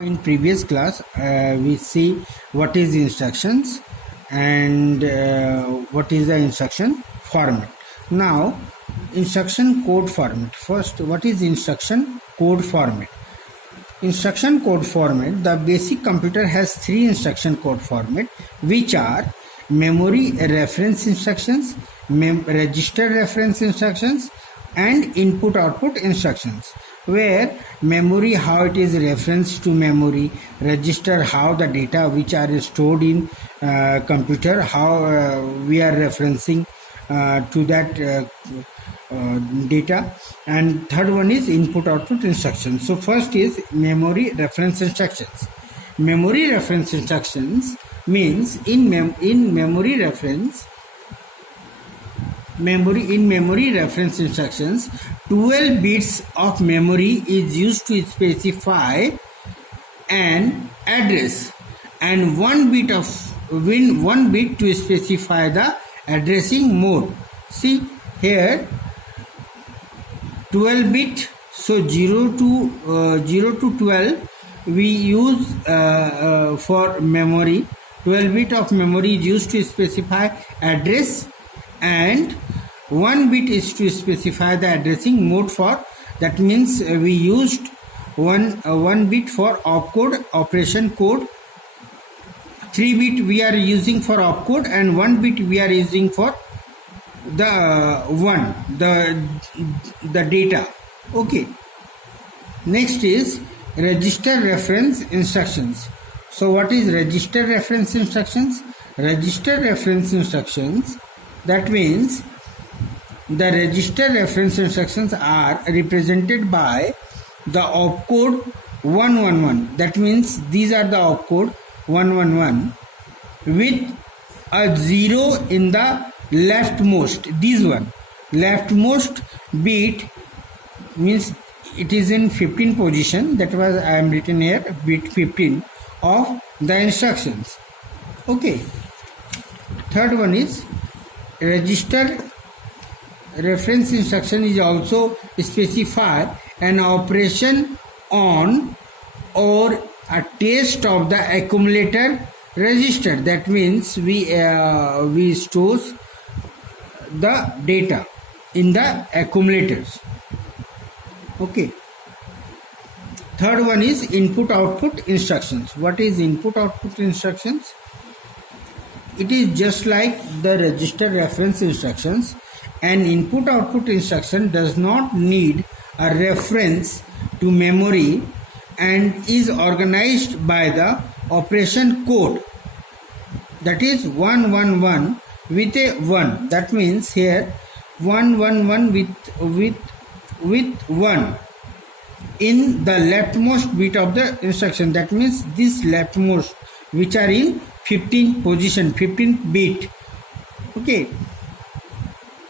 In previous class, we see what is instructions and what is the instruction format. Now, instruction code format. First, what is instruction code format? Instruction code format, the basic computer has three instruction code format, which are memory reference instructions, register reference instructions, and input output instructions, where memory, how it is referenced to memory, register, how the data which are stored in computer, how we are referencing to that data, and third one is input output instructions. So first is memory reference instructions. Memory reference instructions means in memory reference instructions, 12 bits of memory is used to specify an address and one bit to specify the addressing mode. See here, 12 bit, so 0 to 12 we use for memory. 12 bit of memory is used to specify address, and 1 bit is to specify the addressing mode for. That means we used one bit for opcode, operation code, 3 bit we are using for opcode, and 1 bit we are using for the data. Okay, next is register reference instructions. So what is register reference instructions? Register reference instructions, that means the register reference instructions are represented by the opcode 111. That means these are the opcode 111 with a 0 in the leftmost. This one leftmost bit means it is in 15 position. That was I am written here, bit 15 of the instructions. Okay, third one is register reference instruction is also specify an operation on or a test of the accumulator register. That means we store the data in the accumulators. Okay, third one is input output instructions. What is input output instructions? It is just like the register reference instructions. An input output instruction does not need a reference to memory and is organized by the operation code, that is 111 with a 1. That means here 111 with 1 in the leftmost bit of the instruction. That means this leftmost, which are in 15 position, 15 bit. Okay,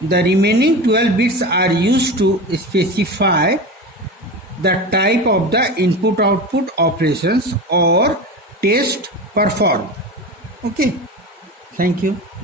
the remaining 12 bits are used to specify the type of the input output operations or test performed. Okay, thank you.